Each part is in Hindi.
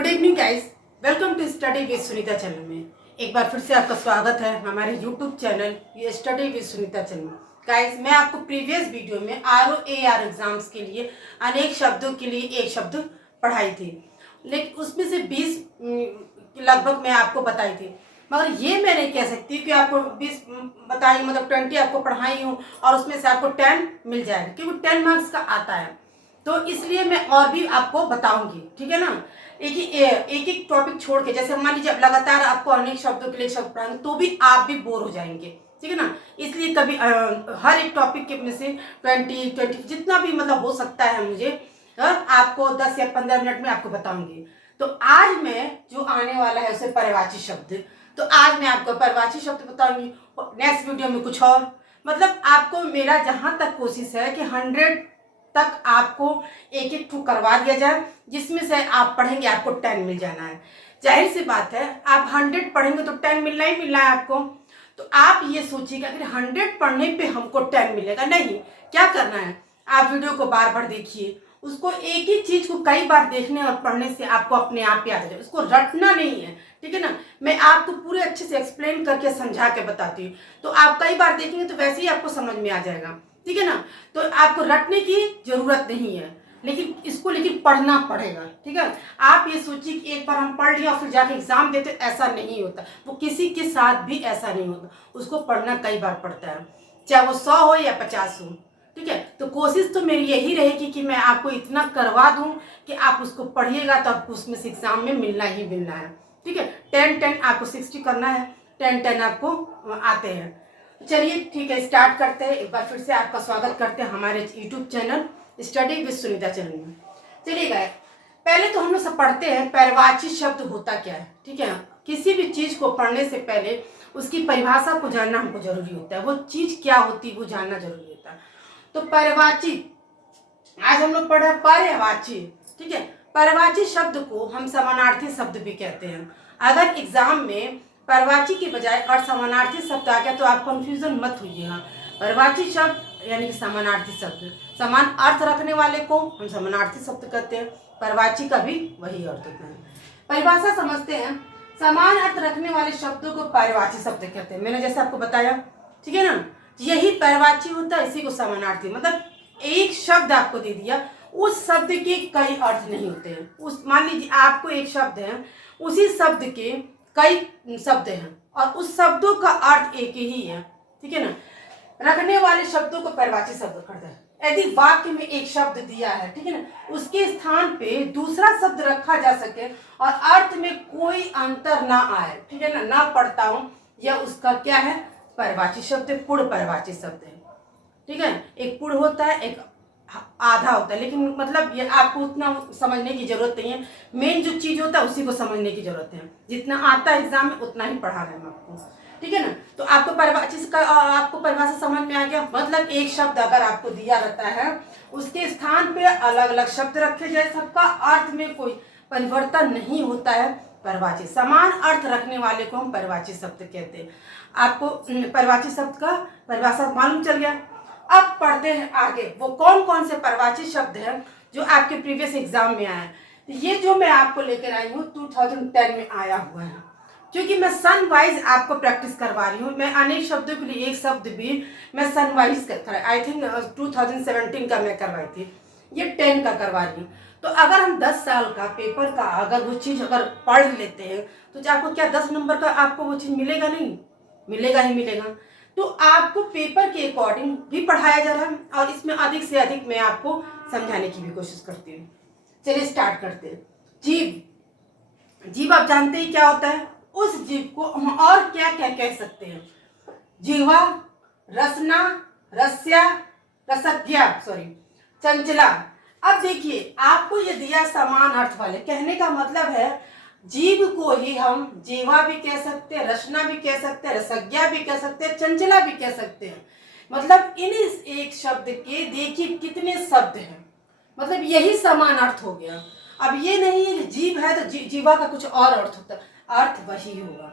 Good evening guys, welcome to study with Sunita channel में। एक बार फिर से आपका स्वागत है हमारे यूट्यूब चैनल ये स्टडी विद सुनीता चैनल में। गाइस, मैं आपको प्रीवियस वीडियो में ROAR एग्जाम्स के लिए अनेक शब्दों के लिए एक शब्द पढ़ाई थी, लेकिन उसमें से 20 लगभग मैं आपको बताई थी। मगर ये मैं नहीं कह सकती कि आपको 20 बताई, मतलब 20 आपको पढ़ाई हूँ और उसमें से आपको 10 मिल जाएगा, क्योंकि 10 मार्क्स का आता है। तो इसलिए मैं और भी आपको बताऊंगी, ठीक है ना। एक टॉपिक छोड़ के, जैसे मान लीजिए लगातार आपको अनेक शब्दों के लिए शब्द पढ़ाएंगे तो भी आप भी बोर हो जाएंगे, ठीक है ना। इसलिए कभी हर एक टॉपिक के में से 20 जितना भी मतलब हो सकता है मुझे आपको 10 या 15 मिनट में आपको बताऊंगी। तो आज मैं जो आने वाला है उसे पर्यायवाची शब्द, तो आज मैं आपको पर्यायवाची शब्द बताऊंगी। नेक्स्ट वीडियो में कुछ और, मतलब आपको मेरा जहां तक कोशिश है कि 100 तक आपको एक एक ठू करवा दिया जाए, जिसमें से आप पढ़ेंगे आपको 10 मिल जाना है। जाहिर सी बात है, आप 100 पढ़ेंगे तो 10 मिलना ही मिलना है आपको। तो आप ये सोचिएगा कि 100 पढ़ने पे हमको 10 मिलेगा, नहीं। क्या करना है, आप वीडियो को बार बार देखिए, उसको एक ही चीज को कई बार देखने और पढ़ने से आपको अपने आप याद आ जाए। उसको रटना नहीं है, ठीक है ना। मैं आपको पूरे अच्छे से एक्सप्लेन करके समझा के बताती हूँ, तो आप कई बार देखेंगे तो वैसे ही आपको समझ में आ जाएगा, ठीक है ना। तो आपको रटने की जरूरत नहीं है, लेकिन इसको पढ़ना पड़ेगा, ठीक है। आप ये सोचिए कि एक बार हम पढ़ लिया और फिर जाके एग्जाम देते, ऐसा नहीं होता। वो किसी के साथ भी ऐसा नहीं होता, उसको पढ़ना कई बार पड़ता है, चाहे वो 100 हो या 50 हो, ठीक है। तो कोशिश तो मेरी यही रहेगी कि मैं आपको इतना करवा दूं कि आप उसको पढ़िएगा तो आपको उसमें से एग्जाम में मिलना ही मिलना है, ठीक है। 10 आपको 60 करना है, 10 आपको आते हैं। चलिए ठीक है, स्टार्ट करते हैं। एक बार फिर से आपका स्वागत करते हैं हमारे YouTube channel study with Sunita channel में। चलिए गाइस, पहले तो हम लोग सब पढ़ते हैं पर्यायवाची शब्द होता क्या है, ठीक है। किसी भी चीज को पढ़ने से पहले उसकी परिभाषा को जानना हमको जरूरी होता है, वो चीज क्या होती है वो जानना जरूरी होता है। तो पर्यायवाची आज हम लोग पढ़ा पर्यायवाची, ठीक है। पर्यायवाची शब्द को हम समानार्थी शब्द भी कहते हैं। अगर एग्जाम में पर्यायवाची के बजाय और समानार्थी शब्द आ गया तो आप कंफ्यूजन मत होइएगा। पर्यायवाची शब्द यानी कि समानार्थी शब्द, समान अर्थ रखने वाले को हम समानार्थी शब्द कहते हैं, पर्यायवाची का भी वही अर्थ होता है। परिभाषा समझते हैं, समान अर्थ रखने वाले शब्दों को पर्यायवाची शब्द कहते हैं। मैंने जैसे आपको बताया, ठीक है ना। यही पर्यायवाची होता है, इसी को समानार्थी, मतलब एक शब्द आपको दे दिया, उस शब्द के कई अर्थ नहीं होते हैं। उस मान लीजिए आपको एक शब्द है, उसी शब्द के कई शब्द हैं और उस शब्दों का अर्थ एक ही है, ठीक है ना। रखने वाले शब्दों को पर्यायवाची शब्द कहते हैं। यदि वाक्य में एक शब्द दिया है, ठीक है ना, उसके स्थान पे दूसरा शब्द रखा जा सके और अर्थ में कोई अंतर ना आए, ठीक है ना पढ़ता हूँ, यह उसका क्या है, पर्यायवाची शब्द, पूर्ण पर्यायवाची शब्द है, ठीक है। एक पूर्ण होता है, एक आधा होता है, लेकिन मतलब ये आपको उतना समझने की जरूरत नहीं है। मेन जो चीज होता है उसी को समझने की जरूरत है। जितना आता है एग्जाम में उतना ही पढ़ा रहे हैं आपको, ठीक है ना। तो आपको परिभाषा समझ में आ गया। मतलब एक शब्द अगर आपको दिया रहता है, उसके स्थान पे अलग अलग शब्द रखे जाए, सबका अर्थ में कोई परिवर्तन नहीं होता है, पर्यायवाची। समान अर्थ रखने वाले को हम पर्यायवाची शब्द कहते हैं। आपको पर्यायवाची शब्द का परिभाषा मालूम चल गया। अब पढ़ते हैं आगे, वो कौन कौन से पर्यायवाची शब्द हैं जो आपके प्रीवियस एग्जाम में आया है। ये जो मैं आपको लेकर आई हूँ 2010 में आया हुआ है, क्योंकि मैं सन वाइज आपको प्रैक्टिस करवा रही हूँ। मैं अनेक शब्दों के लिए एक शब्द भी मैं सन वाइज आई थिंक 2017 का मैं करवाई थी, ये 10 का करवा रही हूँ। तो अगर हम 10 साल का पेपर का अगर वो चीज़ अगर पढ़ लेते हैं तो आपको क्या 10 नंबर का आपको वो चीज़ मिलेगा? नहीं मिलेगा ही मिलेगा। तो आपको पेपर के अकॉर्डिंग भी पढ़ाया जा रहा है और इसमें अधिक से अधिक मैं आपको समझाने की भी कोशिश करती हूँ। चलिए स्टार्ट करते हैं। जीभ, जीभ आप जानते ही क्या होता है। उस जीभ को हम और क्या क्या कह सकते हैं, जिह्वा, रसना, रस्या, रसज्ञा, सॉरी चंचला। अब देखिए आपको ये दिया समान अर्थ वाले, कहने का मतलब है जीभ को ही हम जीवा भी कह सकते हैं, रसना भी कह सकते हैं, रसज्ञा भी कह सकते हैं, चंचला भी कह सकते हैं। मतलब इन एक शब्द के देखिए कितने शब्द हैं, मतलब यही समान अर्थ हो गया। अब ये नहीं है कि जीभ है तो जीवा का कुछ और अर्थ होता है, अर्थ वही होगा,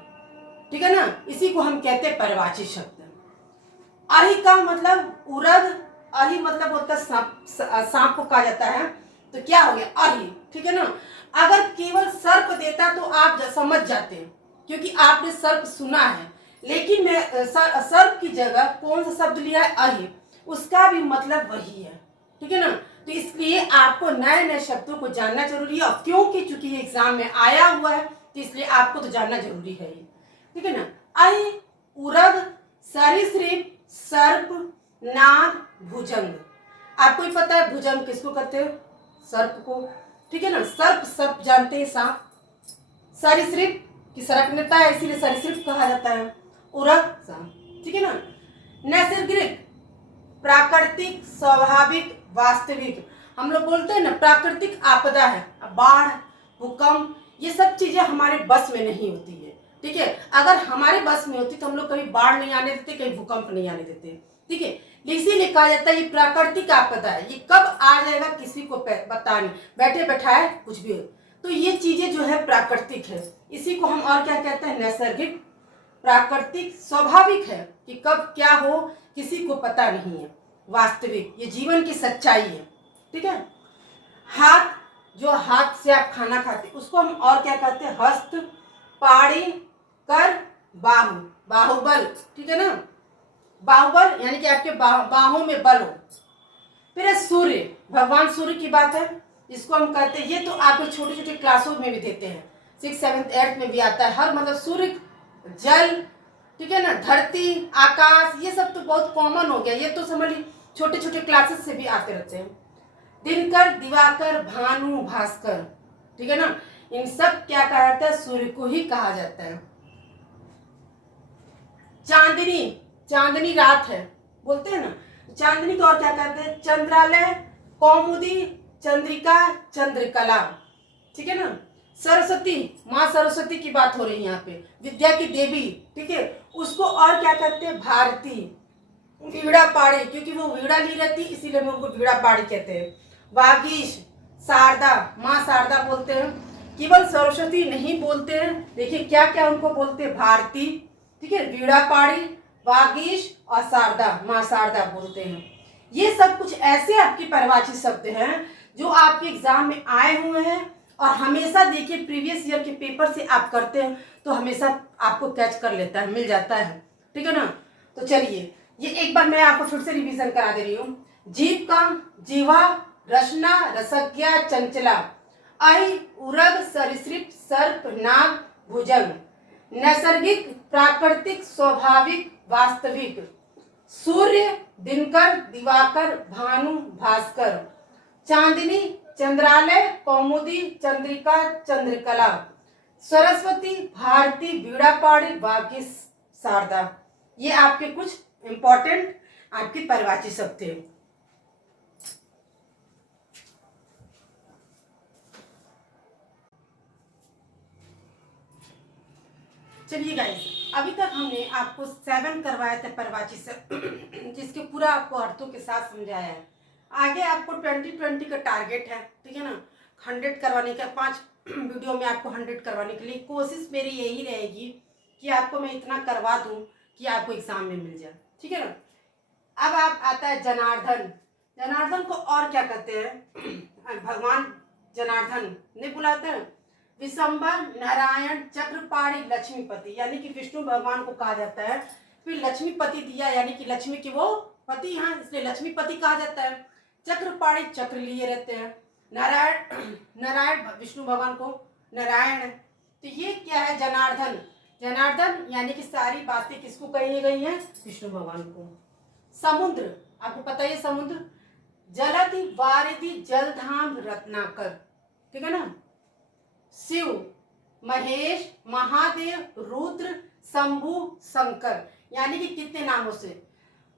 ठीक है ना। इसी को हम कहते हैं पर्यायवाची शब्द। अहि का मतलब उरद, अहि मतलब होता है सांप, सांप को कहा जाता है, तो क्या हो गया अहि, ठीक है ना। अगर केवल सर्प देता तो आप समझ जाते हैं, क्योंकि आपने सर्प सुना है। लेकिन मैं सर्प की जगह कौन सा शब्द लिया है, अहि, उसका भी मतलब वही है, ठीक है ना। तो इसलिए आपको नए नए शब्दों को जानना जरूरी है, और क्योंकि चूंकि ये एग्जाम में आया हुआ है तो इसलिए आपको तो जानना जरूरी है ये, ठीक है ना। अहि, उरग, सरीसृप, सर्प, नाग, भुजंग। आपको ही पता है भुजंग किसको कहते हैं, सर्प को, ठीक है ना। सर्प सर्प जानते हैं, सांप। सरीसृप की सरकनेता है इसीलिए सरीसृप कहा जाता है। उरग सांप, ठीक है ना। नैसर्गिक, प्राकृतिक, स्वाभाविक, वास्तविक। हम लोग बोलते हैं ना प्राकृतिक आपदा है, बाढ़, भूकंप, ये सब चीजें हमारे बस में नहीं होती है, ठीक है। अगर हमारे बस में होती तो हम लोग कभी बाढ़ नहीं आने देते, कभी भूकंप नहीं आने देते, ठीक है। इसीलिए कहा जाता है ये प्राकृतिक आपदा है, ये कब आ जाएगा किसी को पता नहीं, बैठे बैठाए कुछ भी हो। तो ये चीजें जो है प्राकृतिक है, इसी को हम और क्या कहते हैं, नैसर्गिक, प्राकृतिक, स्वाभाविक है कि कब क्या हो किसी को पता नहीं है, वास्तविक, ये जीवन की सच्चाई है, ठीक है। हाथ, जो हाथ से आप खाना खाते उसको हम और क्या कहते हैं, हस्त, पाड़ी, कर, बाहु, बाहुबल, ठीक है ना। बाहुबल यानी कि आपके बाहों में बल हो। फिर सूर्य, भगवान सूर्य की बात है, इसको हम कहते हैं, ये तो आपको छोटे छोटे क्लासों में भी देते हैं, 6, 7, 8 में भी आता है हर, मतलब सूर्य, जल, ठीक है ना, धरती, आकाश, ये सब तो बहुत कॉमन हो गया, ये तो समझ ली छोटे छोटे क्लासेस से भी आते रहते हैं। दिनकर, दिवाकर, भानु, भास्कर, ठीक है ना, इन सब क्या कहा जाता है, सूर्य को ही कहा जाता है। चांदनी, चांदनी रात है बोलते हैं ना, चांदनी को और क्या कहते हैं, चंद्रालय, कौमुदी, चंद्रिका, चंद्रकला, ठीक है ना। सरस्वती, माँ सरस्वती की बात हो रही है यहाँ पे, विद्या की देवी, ठीक है, उसको और क्या कहते हैं, भारती, वीणा पाड़ी, क्योंकि वो वीणा ली रहती इसीलिए हम उनको वीणा पाड़ी कहते हैं। वागीश, शारदा, माँ शारदा बोलते हैं। केवल सरस्वती नहीं बोलते हैं, देखिए क्या क्या उनको बोलते हैं, भारती, ठीक है, वीणा पाड़ी, वागीश और शारदा, माँ शारदा बोलते हैं। ये सब कुछ ऐसे आपके परिभाषित शब्द हैं जो आपके एग्जाम में आए हुए हैं, और हमेशा देखिए प्रीवियस ईयर के पेपर से आप करते हैं तो हमेशा आपको कैच कर लेता है, मिल जाता है, ठीक है ना। तो चलिए ये एक बार मैं आपको फिर से रिवीजन करा दे रही हूँ। जीव का, जीवा, रचना, रसज्ञा, चंचला, अहि, उरग, सरीसृप, सर्प, नाग, भुजंग। नैसर्गिक, प्राकृतिक, स्वाभाविक, वास्तविक। सूर्य, दिनकर, दिवाकर, भानु, भास्कर। चांदनी, चंद्रालय, कौमुदी, चंद्रिका, चंद्रकला। सरस्वती, भारती, वीणा पाड़ी, वागीश, शारदा। ये आपके कुछ इंपॉर्टेंट आपके परिभाषित शब्द थे। चलिए गाइस, अभी तक हमने आपको 7 करवाया था परिभाषित शब्द जिसके पूरा आपको अर्थों के साथ समझाया है। आगे आपको 2020 का टारगेट है, ठीक है ना, 100 करवाने का, 5 वीडियो में आपको 100 करवाने के लिए कोशिश मेरी यही रहेगी कि आपको मैं इतना करवा दूं कि आपको एग्जाम में मिल जाए, ठीक है ना। अब आप आता है जनार्दन। जनार्दन को और क्या कहते हैं, भगवान जनार्दन ने बुलाते हैं। विशंबर, नारायण, चक्रपाणी, लक्ष्मीपति, यानी कि विष्णु भगवान को कहा जाता है। फिर लक्ष्मीपति दिया, यानी कि लक्ष्मी के वो पति हैं, इसलिए लक्ष्मीपति कहा जाता है। चक्रपाणी, चक्र लिए रहते हैं। नारायण, नारायण विष्णु भगवान को नारायण है। तो ये क्या है, जनार्दन। जनार्दन यानी कि सारी बातें किसको कही गई हैं, विष्णु भगवान को। समुद्र, आपको पता है समुद्र, जलधि, वारिधि, जलधाम, रत्नाकर, ठीक है ना। शिव, महेश, महादेव, रुद्र, शंभु, शंकर, यानी कि कितने नामों से,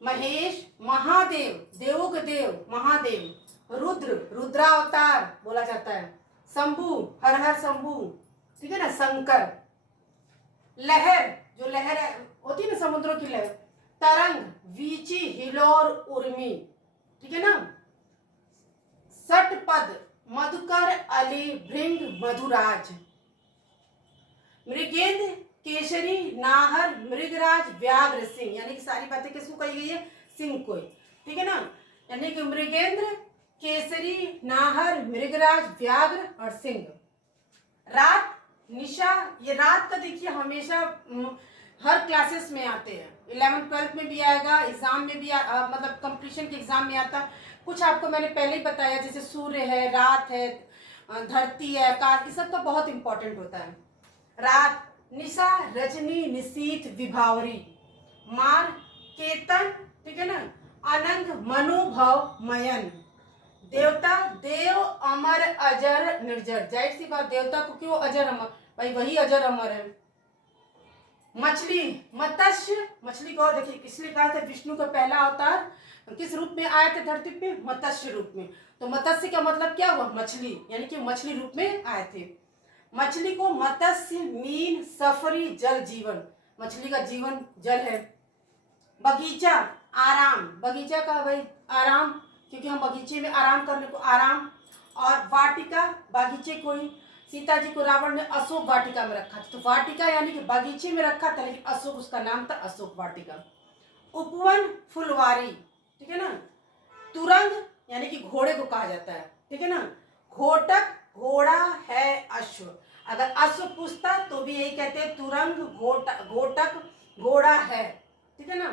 महेश, महादेव, देवों के देव महादेव, रुद्र, रुद्रावतार बोला जाता है, शंभु, हर हर शंभु, ठीक है ना, शंकर। लहर, जो लहर होती है ना समुद्रों की लहर, तरंग, वीची, हिलोर, उर्मी, ठीक है ना। षटपद, मधुकर, अली, भृंग, मधुराज। मृगेंद्र, केसरी, नाहर, मृगराज, व्याघ्र, सिंह, यानी कि सारी बातें किसको कही गई है, सिंह को, ठीक है ना। यानी कि मृगेंद्र, केसरी, नाहर, मृगराज, व्याघ्र और सिंह। रात, निशा, ये रात का देखिए हमेशा हर क्लासेस में आते हैं। 11th-12th में भी आएगा, एग्जाम में भी मतलब कंपटीशन के एग्जाम में आता। कुछ आपको मैंने पहले ही बताया, जैसे सूर्य है, रात है, धरती है, आकाश, ये सब तो बहुत इंपॉर्टेंट होता है। रात, निशा, रजनी, निशीथ, विभावरी, मार, केतन, ठीक है ना, अनंग, मनुभव, मयन, देवता, देव, अमर, अजर, निर्जर। जाहिर सी बात, देवता को क्यों अजर अमर, भाई वही अजर अमर है। मछली, मत्स्य, मछली को देखिए इसलिए कहा था विष्णु का पहला अवतार किस रूप में आए थे धरती पे, मत्स्य रूप में। तो मत्स्य का मतलब क्या हुआ, मछली, यानी कि मछली रूप में आए थे। मछली को मत्स्य, मीन, सफरी, जल जीवन, मछली का जीवन जल है। बगीचा, आराम, बगीचा का भाई आराम, क्योंकि हम बगीचे में आराम करने को आराम। और वाटिका, बागीचे को ही सीता जी को रावण ने अशोक वाटिका में रखा था, तो वाटिका यानी कि बगीचे में रखा था, लेकिन अशोक उसका नाम था, अशोक वाटिका। उपवन, फुलवारी, ठीक है ना। तुरंग यानी कि घोड़े को कहा जाता है, ठीक है ना। घोटक, घोड़ा है, अश्व, अगर अश्व पूछता तो भी यही कहते हैं तुरंग, घोटक, घोड़ा है, ठीक है ना।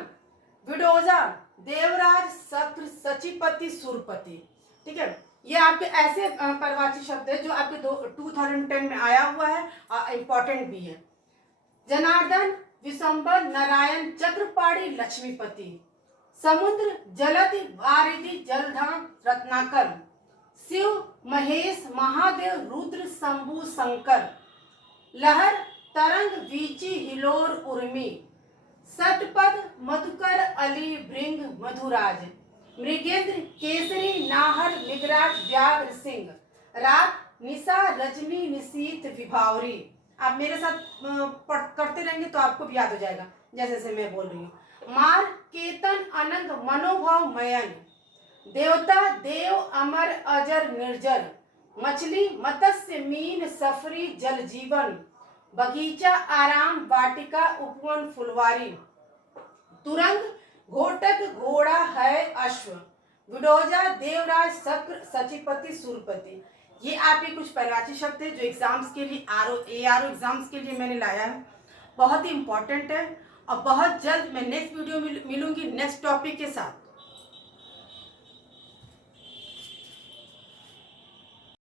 विडोजा, देवराज, शक्र, सचिपति, सुरपति, ठीक है। ये आपके ऐसे परिवाची शब्द है जो आपके 2010 में आया हुआ है और इम्पोर्टेंट भी है। जनार्दन, विशंबर, नारायण, चक्रपाणी, लक्ष्मीपति। समुद्र, जलधि, वारिधि, जलधाम, रत्नाकर। शिव, महेश, महादेव, रुद्र, शंभु, शंकर। लहर, तरंग, वीची, हिलोर, उर्मी। सतपद, मधुकर, अली, भृंग, मधुराज। मृगेंद्र, केसरी, नाहर, निगराज, व्याघ्र, सिंह। रात, निशा, रजनी, निशीथ, विभावरी। आप मेरे साथ करते रहेंगे तो आपको भी याद हो जाएगा, जैसे जैसे मैं बोल रही हूँ। मार, केतन, अनंग, मनोभव, मयन। देवता, देव, अमर, अजर, निर्जर। मछली, मत्स्य, मीन, सफरी, जल जीवन। बगीचा, आराम, वाटिका, उपवन, फुलवारी। तुरंग, घोटक, घोड़ा है, अश्व। विडोजा, देवराज, शक्र, सचिपति, सुरपति। ये आपके कुछ परिवाची शब्द है जो एग्जाम्स के लिए ARO एग्जाम्स के लिए मैंने लाया है, बहुत ही इंपॉर्टेंट है। और बहुत जल्द मैं नेक्स्ट वीडियो में मिलूंगी नेक्स्ट टॉपिक के साथ।